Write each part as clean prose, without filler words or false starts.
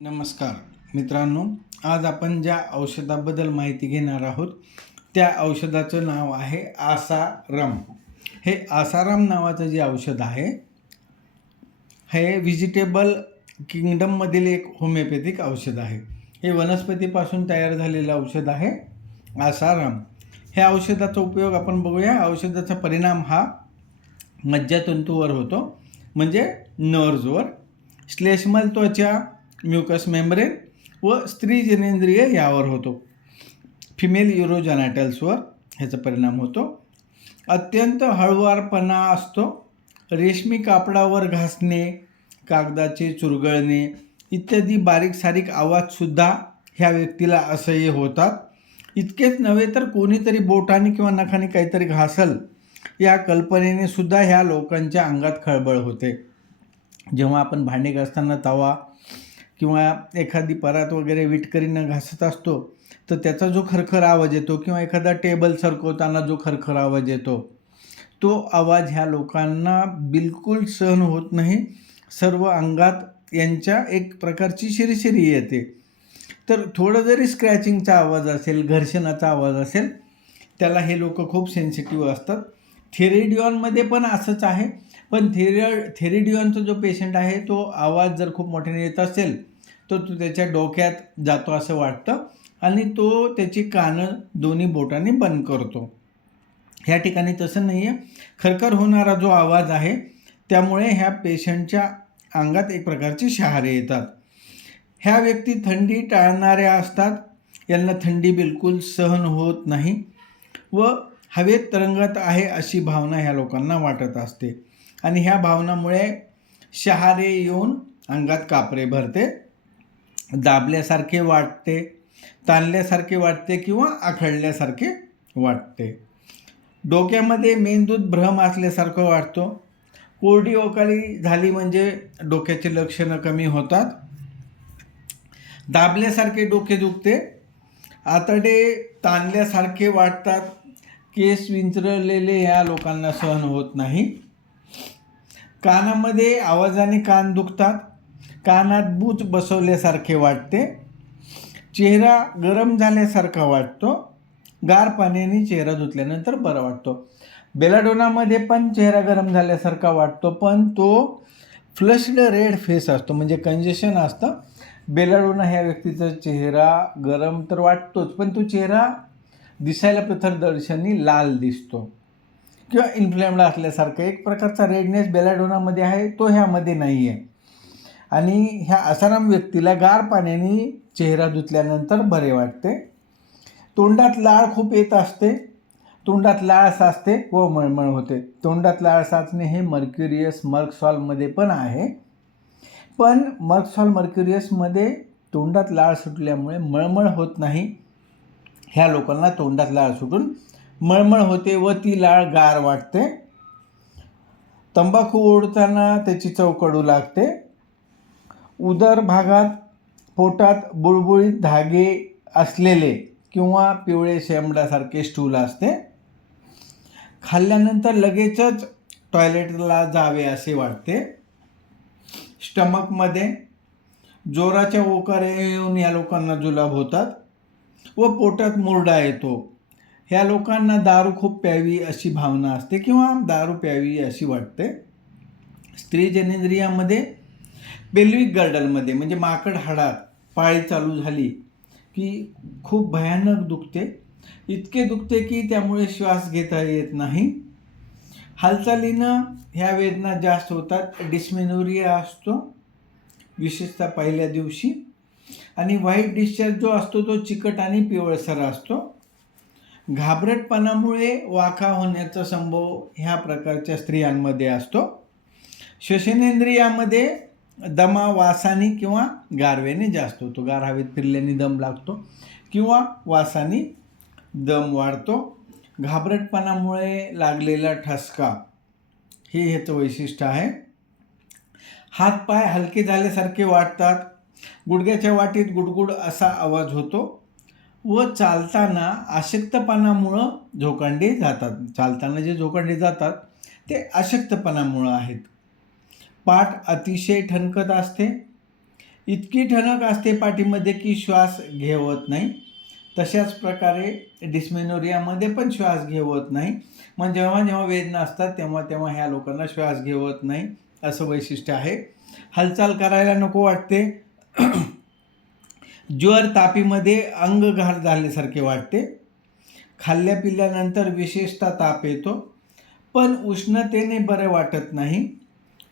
नमस्कार मित्रांनो, आज आपण ज्या औषधाबद्दल माहिती घेणार आहोत त्या औषधाचं नाव आहे आसाराम. हे आसाराम नावाचं जे औषध आहे हे व्हेजिटेबल किंगडममधील एक होमिओपॅथिक औषध आहे. हे वनस्पतीपासून तयार झालेलं औषध आहे आसाराम. ह्या औषधाचा उपयोग आपण बघूया. औषधाचा परिणाम हा मज्जातंतूवर होतो, म्हणजे नर्व्हजवर, श्लेष्मल त्वचा, म्युकस मेम्ब्रेन व स्त्री जनेंद्रिय यावर होतो. फिमेल युरोजेनायटल्सवर ह्याचा परिणाम होतो. अत्यंत हळुवारपणा असतो. रेशमी कापडावर घासणे, कागदाचे चुरगळणे इत्यादी बारीक सारीक आवाजसुद्धा ह्या व्यक्तीला असह्य होतात. इतकेच नव्हे तर कोणीतरी बोटाने किंवा नखाने काहीतरी घासल या कल्पनेने सुद्धा ह्या लोकांच्या अंगात खळबळ होते. जेव्हा आपण भांडे घासताना तवा किंवा एखादी परात वगैरे विटकरीनं घासत असतो तर त्याचा जो खरखर आवाज येतो किंवा एखादा टेबल सरकवताना जो खरखर आवाज येतो तो आवाज ह्या लोकांना बिलकुल सहन होत नाही. सर्व अंगात यांच्या एक प्रकारची शिरशिरी येते. तर थोडं जरी स्क्रॅचिंगचा आवाज असेल, घर्षणाचा आवाज असेल, त्याला हे लोक खूप सेन्सिटिव्ह असतात. थेरिडिऑनमध्ये पण असंच आहे. पण थेरिडिऑनचा जो पेशंट आहे तो आवाज जर खूप मोठ्याने येत असेल तर तो त्याच्या डोक्यात जातो असं वाटतं आणि तो त्याची कानं दोन्ही बोटाने बंद करतो. ह्या ठिकाणी तसं नाही आहे. खरखर होणारा जो आवाज आहे त्यामुळे ह्या पेशंटच्या अंगात एक प्रकारची शहारे येतात. ह्या व्यक्ती थंडी टाळणाऱ्या असतात. यांना थंडी बिलकुल सहन होत नाही व हवेत तरंगत आहे अशी भावना ह्या लोकांना वाटत असते आणि ह्या भावनामुळे शहारे येऊन अंगात कापरे भरते, दाबल्यासारखे वाटते, ताणल्यासारखे वाटते किंवा आखडल्यासारखे वाटते. डोक्यामध्ये मेंदूत भ्रम असल्यासारखं वाटतो. कोरडी ओकाळी झाली म्हणजे डोक्याची लक्षणं कमी होतात. दाबल्यासारखे डोके दुखते, आतडे ताणल्यासारखे वाटतात, केस विंचरलेले या लोकांना सहन होत नाही. कानामध्ये आवाजाने कान दुखतात, कानात बूच बसवल्यासारखे वाटते, चेहरा गरम झाल्यासारखा वाटतो, गार पाण्याने चेहरा धुतल्यानंतर बरा वाटतो. बेलाडोनामध्ये पण चेहरा गरम झाल्यासारखा वाटतो, पण तो फ्लश्ड रेड फेस असतो, म्हणजे कंजेशन असतं. बेलाडोना ह्या व्यक्तीचा चेहरा गरम तर वाटतोच, पण तो चेहरा दिसायला प्रथमदर्शनी लाल दिसतो किंवा इन्फ्लेम्ड असल्यासारखं एक प्रकारचा रेडनेस बेलाडोनामध्ये आहे, तो ह्यामध्ये नाही आहे. आणि ह्या आसाराम व्यक्तीला गार पाण्याने चेहरा धुतल्यानंतर बरे वाटते. तोंडात लाळ खूप येत असते, तोंडात लाळ साचते व मळमळ होते. तोंडात लाळ साचणे हे मर्क्युरियस मर्कसॉलमध्ये पण आहे, पण मर्क्युरियसमध्ये तोंडात लाळ सुटल्यामुळे मळमळ होत नाही. ह्या लोकांना तोंडात लाळ सुटून मळमळ होते व ती लाळ गार वाटते. तंबाखू ओढताना त्याची चव कडू लागते. उदर भागात पोटात बुळबुळीत धागे असलेले किंवा पिवळे शेंबड्यासारखे स्टूल असते. खाल्ल्यानंतर लगेचच टॉयलेटला जावे असे वाटते. स्टमकमध्ये जोराच्या ओकारे येऊन या लोकांना जुलाब होतात व पोटात मुरडा येतो. ह्या लोकांना दारू खूप प्यावी अशी भावना असते किंवा दारू प्यावी अशी वाटते. स्त्री जनेंद्रियामध्ये पेल्विक गर्डलमध्ये म्हणजे माकड हाडात पाळी चालू झाली की खूप भयानक दुखते. इतके दुखते की त्यामुळे श्वास घेता येत नाही. हालचालीनं ह्या वेदना जास्त होतात. डिस्मेनोरिया असतो विशेषतः पहिल्या दिवशी आणि व्हाईट डिस्चार्ज जो असतो तो चिकट आणि पिवळसर असतो. घाबरटपणामुळे वाका होण्याचा संभव ह्या प्रकारच्या स्त्रियांमध्ये असतो. श्वसनेंद्रियामध्ये दमा वासाने किंवा गारव्याने जास्त होतो. गार हवेत फिरल्याने दम लागतो किंवा वासाने दम वाढतो. घाबरटपणामुळे लागलेला ठसका हे ह्याचं वैशिष्ट्य आहे. हातपाय हलके झाल्यासारखे वाटतात. गुडघ्याच्या वाटीत गुडगुड असा आवाज होतो व चालताना अशक्तपणामुळं झोकांडे जातात. चालताना जे झोकांडे जातात ते अशक्तपणामुळं आहेत. पाठ अतिशय ठणकत असते. इतकी ठणक असते पाठीमध्ये की श्वास घेवत नाही. तशाच प्रकारे डिस्मेनोरियामध्ये पण श्वास घेवत नाही. मग जेव्हा जेव्हा वेदना असतात तेव्हा तेव्हा ह्या लोकांना श्वास घेवत नाही असं वैशिष्ट्य आहे. हालचाल करायला नको वाटते. ज्वर तापीमध्ये अंग घाण झाल्यासारखे वाटते. खाल्ल्या पिल्यानंतर विशेषतः ताप येतो, पण उष्णतेने बरे वाटत नाही.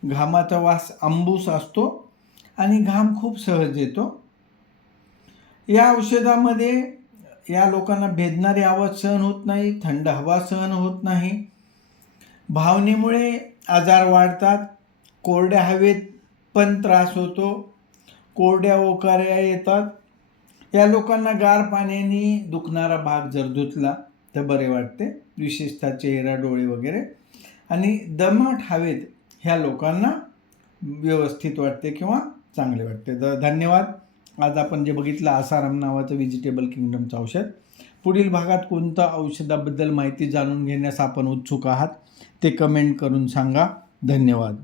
घामाचा वास आंबूस असतो आणि घाम खूप सहज येतो. या औषधामध्ये या लोकांना भेदणारे आवाज सहन होत नाही, थंड हवा सहन होत नाही. भावनेमुळे आजार वाढतात. कोरड्या हवेत पण त्रास होतो. कोरड्या ओकाऱ्या येतात. या लोकांना गार पाण्याने दुखणारा भाग जर धुतला तर बरे वाटते, विशेषतः चेहरा, डोळे वगैरे. आणि दमट हवेत ह्या लोकांना व्यवस्थित वाटते किंवा चांगले वाटते. धन्यवाद. आज आपण जे बघितलं आसाराम नावाचं व्हेजिटेबल किंगडमचं औषध. पुढील भागात कोणत्या औषधाबद्दल माहिती जाणून घेण्यास आपण उत्सुक आहात ते कमेंट करून सांगा. धन्यवाद.